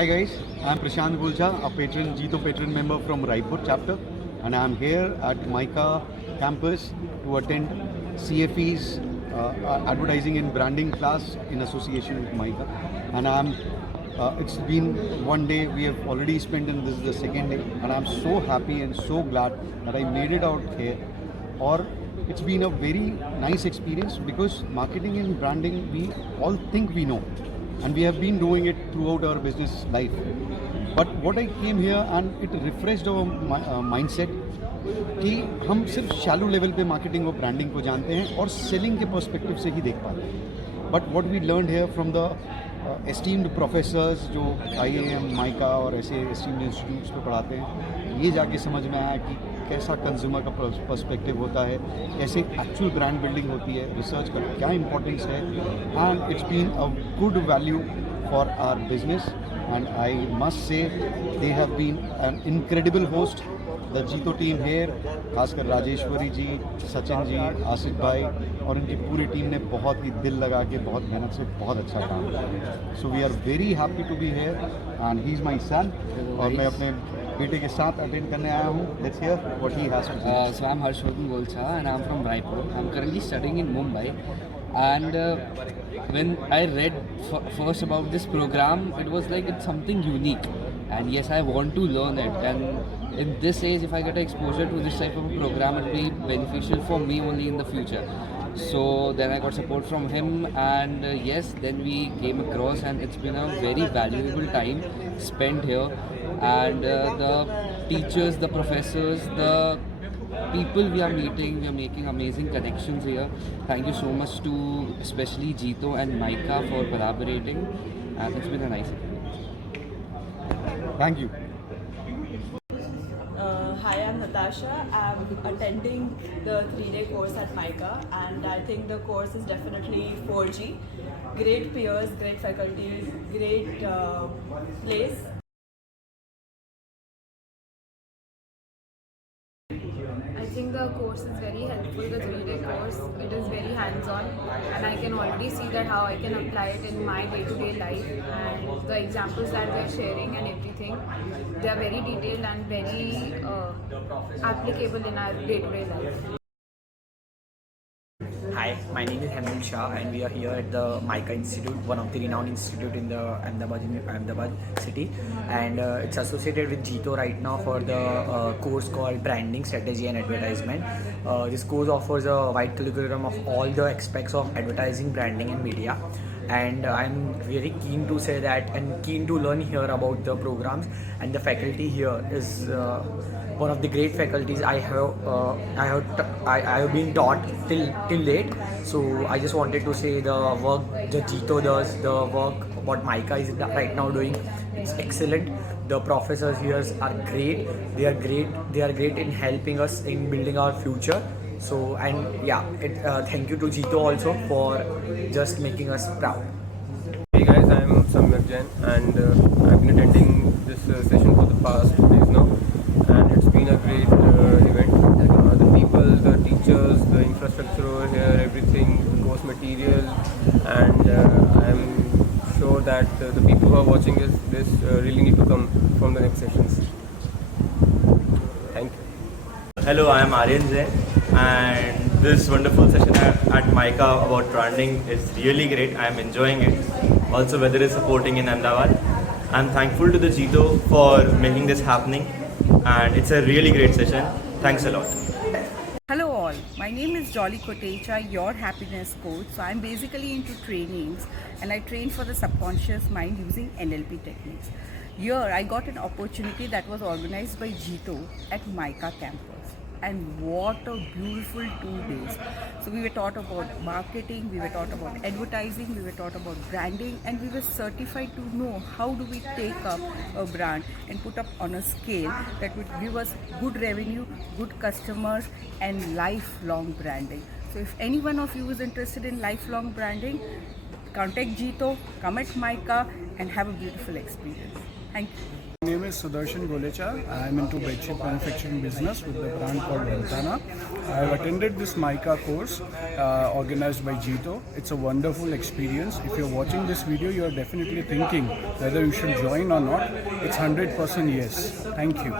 Hi guys, I'm Prashant Gulcha, a patron, Jito patron member from Raipur chapter, and I'm here at Mica campus to attend CFE's advertising and branding class in association with Mica. And it's been one day, we have already spent, and this is the second day, and I'm so happy and so glad that I made it out here. Or it's been a very nice experience because marketing and branding we all think we know, and we have been doing it throughout our business life. But what I came here and it refreshed our mindset कि हम सिर्फ shallow level पे marketing और branding को जानते हैं और selling के पर्सपेक्टिव से ही देख पाते हैं. But what we learn here from the esteemed professors जो IIM माइका और ऐसे एस्टीम्ड इंस्टीट्यूट्स पे पढ़ाते हैं, ये जाके समझ में आया कि कैसा कंज्यूमर का पर्सपेक्टिव होता है, कैसे एक्चुअल ब्रांड बिल्डिंग होती है, रिसर्च का क्या इंपॉर्टेंस है. And it's been a good value for our business, and I must say they have been an incredible host. The JITO team here, खासकर राजेश्वरी जी, सचिन जी, आसिफ भाई और उनकी पूरी टीम ने बहुत ही दिल लगा के, बहुत मेहनत से बहुत अच्छा काम किया. So we are very happy to be here and he is my son. और मैं अपने बेटे के साथ अटेंड करने आया हूँ. Let's hear what he has to say. So I'm Harshvardhan Golcha and I'm from Raipur. I'm currently studying in Mumbai. And when I read first about this program, it was like it's something unique. And yes, I want to learn it. And in this age, if I get exposure to this type of a program, it will be beneficial for me only in the future. So then I got support from him, and yes, then we came across, and it's been a very valuable time spent here. And the teachers, the professors, the people we are meeting, we are making amazing connections here. Thank you so much to especially Jito and Mica for collaborating, and it's been a nice experience. Thank you. Hi, I'm Natasha. I'm attending the 3-day course at Mica, and I think the course is definitely 4G. Great peers, great faculty, great place. I think the course is very helpful, the 3-day course. It is very hands-on, and I can already see that how I can apply it in my day-to-day life, and the examples that they are sharing and everything, they are very detailed and very applicable in our day-to-day life. Hi, my name is Hemant Shah, and we are here at the Mica Institute, one of the renowned institute in the Ahmedabad city, and it's associated with Jito right now for the course called Branding, Strategy and Advertisement. This course offers a wide curriculum of all the aspects of advertising, branding and media, and I'm very keen to say that and keen to learn here about the programs, and the faculty here is one of the great faculties I have been taught till date. So I just wanted to say the work that Jito does, the work what Mica is right now doing, it's excellent. The professors here are great. They are great in helping us in building our future. So, and yeah, thank you to Jito also for just making us proud. Hey guys, I'm Samyak Jain, and I've been attending this session for the past 2 days now, and it's been a great event. The people, the teachers, the infrastructure over here, everything, the course material, and I'm sure that the people who are watching this really need to come from the next sessions. Thank you. Hello, I am Aryan Jain, and this wonderful session at Mica about branding is really great. I am enjoying it. Also, weather is supporting in Ahmedabad. I'm thankful to the Jito for making this happening, and it's a really great session. Thanks a lot. Hello all, my name is Jolly Kotecha, your happiness coach. So I'm basically into trainings, and I train for the subconscious mind using NLP techniques. Here I got an opportunity that was organized by Jito at Mica campus, and what a beautiful 2 days. So we were taught about marketing, we were taught about advertising, we were taught about branding, and we were certified to know how do we take up a brand and put up on a scale that would give us good revenue, good customers and lifelong branding. So if any one of you is interested in lifelong branding, contact Jito, come at Mica and have a beautiful experience. Thank you. My name is Sudarshan Golecha. I am into bedsheet manufacturing business with the brand called Ventana. I have attended this Mica course organized by Jito. It's a wonderful experience. If you're watching this video, you're definitely thinking whether you should join or not. It's 100% yes. Thank you.